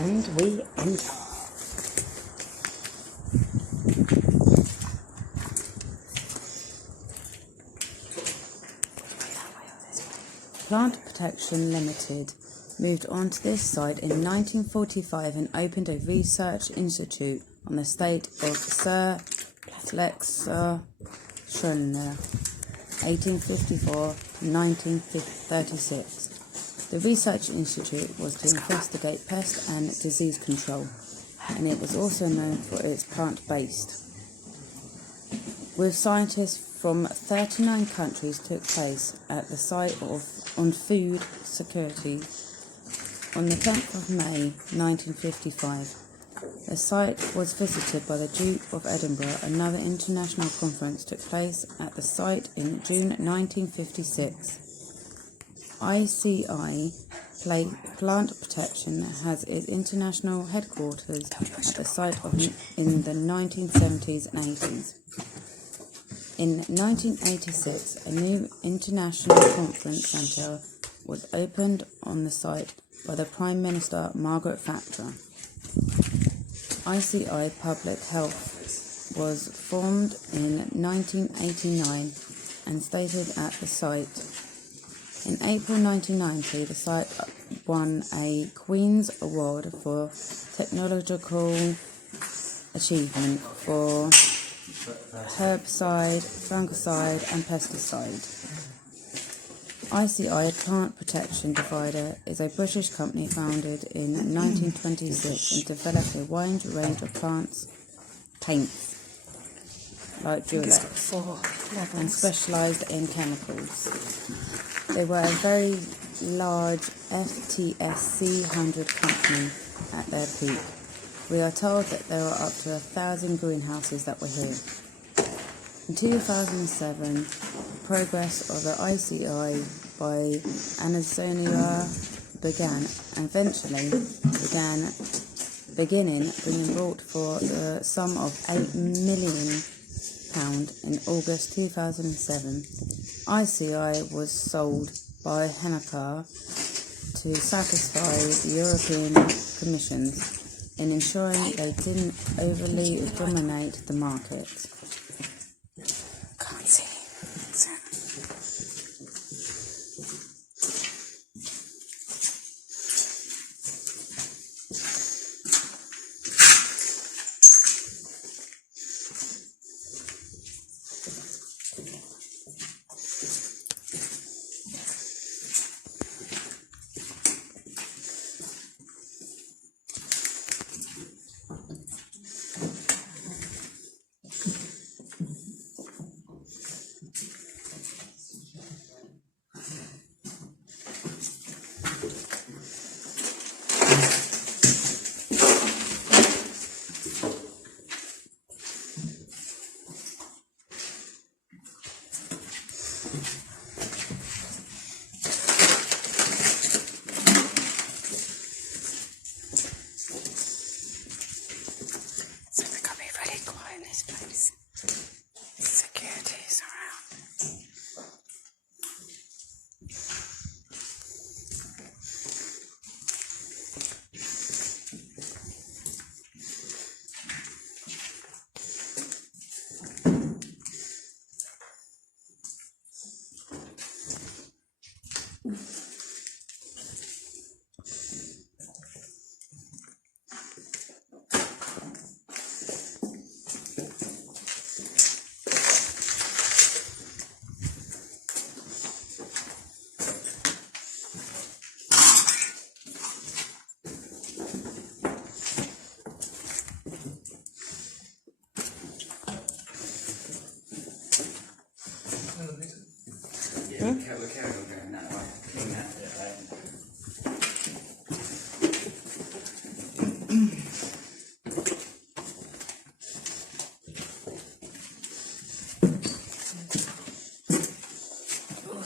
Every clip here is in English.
And we enter. Plant Protection Limited moved onto this site in 1945 and opened a research institute on the estate of Sir Leicester Schroeder, 1854-1936. The research institute was to investigate pest and disease control, and it was also known for its plant-based. With scientists from 39 countries took place at the site on food security on the 10th of May 1955. The site was visited by the Duke of Edinburgh. Another international conference took place at the site in June 1956. ICI Plant Protection has its international headquarters at the site in the 1970s and 80s. In 1986, a new international conference centre was opened on the site by the Prime Minister Margaret Thatcher. ICI Public Health was formed in 1989 and stated at the site. In April 1990, the site won a Queen's Award for Technological Achievement for herbicide, fungicide and pesticide. ICI Plant Protection Divider is a British company founded in 1926 and developed a wide range of paints like Durex and specialised in chemicals. They were a very large FTSE 100 company at their peak. We are told that there were up to 1,000 greenhouses that were here. In 2007, progress of the ICI by Amazonia beginning being bought for the sum of £8 million in August 2007. ICI was sold by Henniker to satisfy the European Commissions in ensuring they didn't overly dominate the market. Can't see.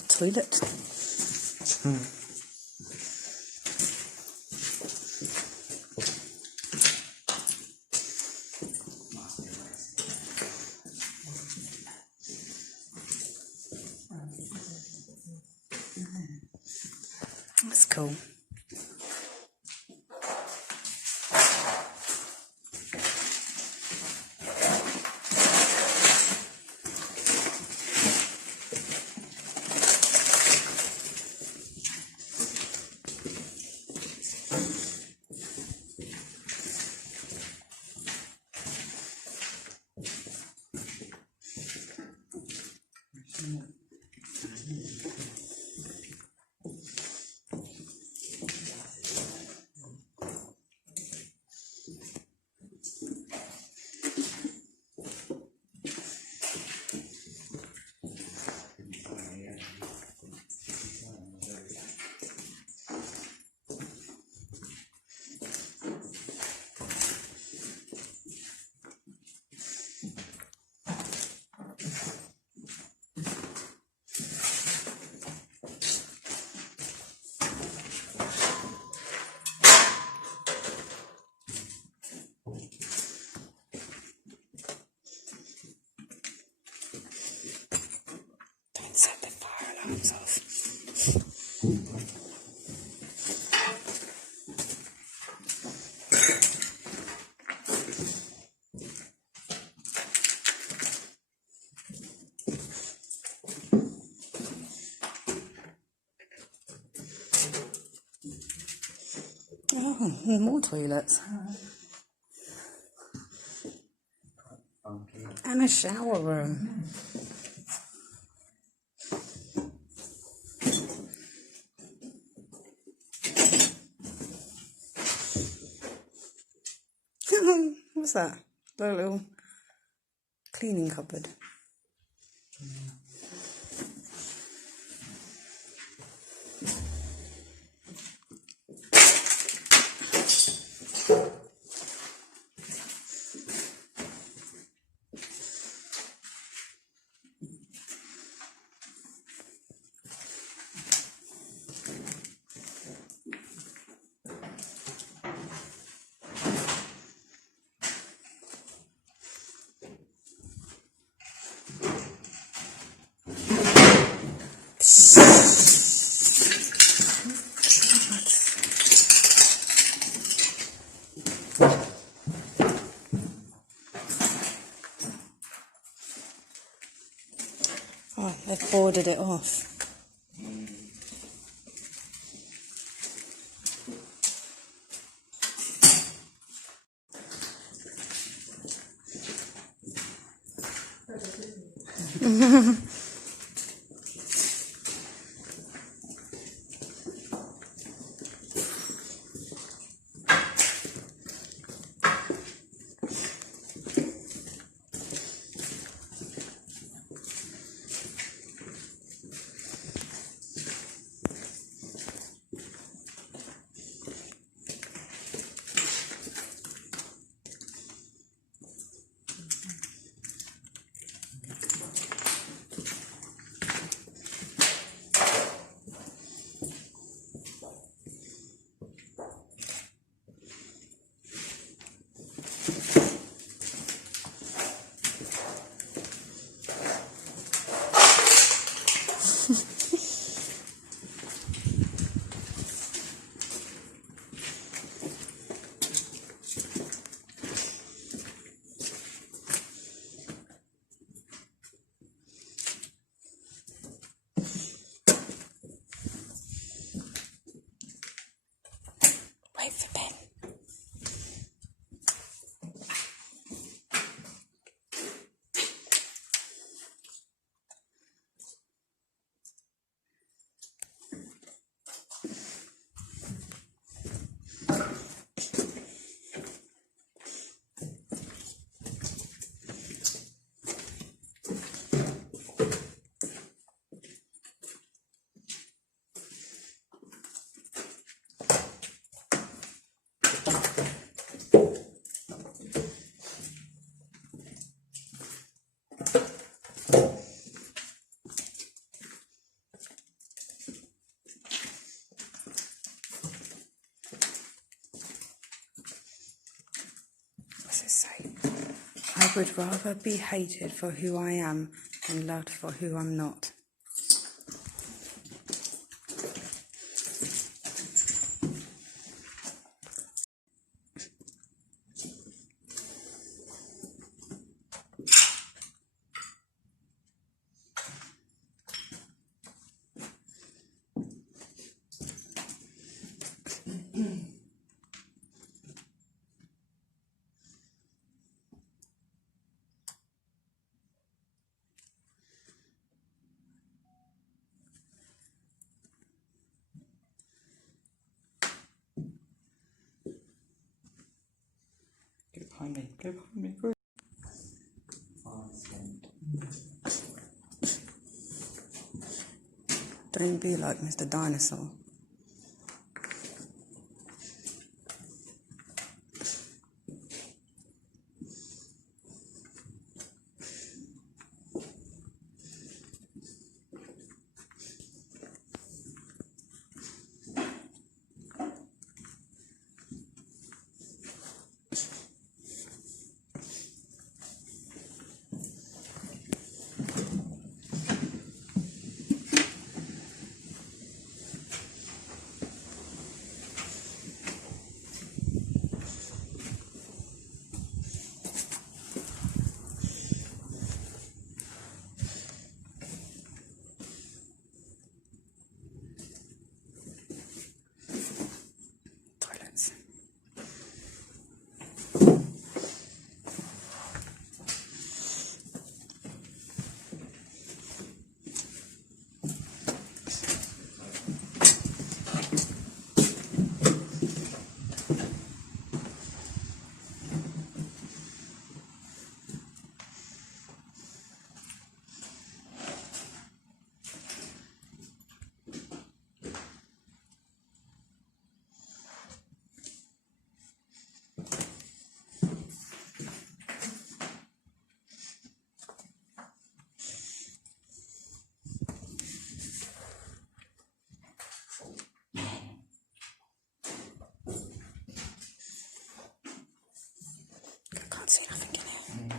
Toilet. That's cool. pants off. Oh, more toilets. And a shower room. What's that? A little cleaning cupboard. Oh, they've boarded it off. Wait for Ben. What's it say? I would rather be hated for who I am than loved for who I'm not. Get behind me, go behind me, go. Don't be like Mr. Dinosaur. see nothing in here.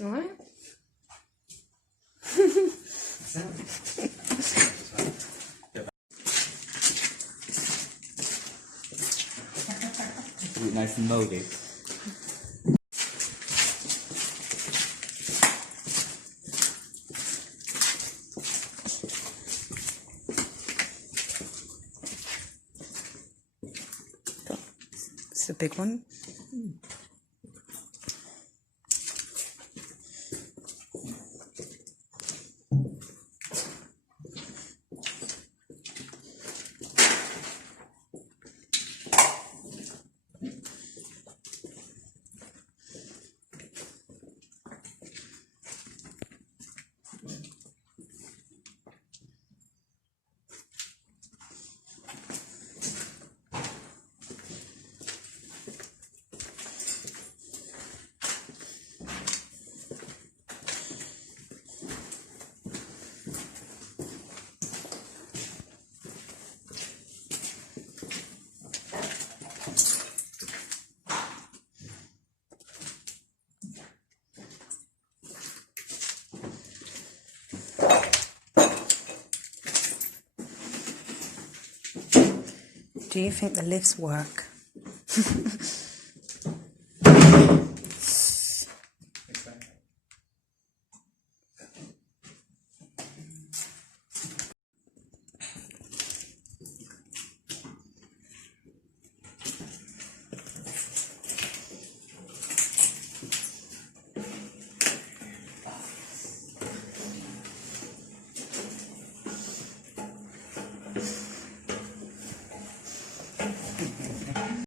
Alright. Nice and mouldy. It's a big one. Do you think the lifts work?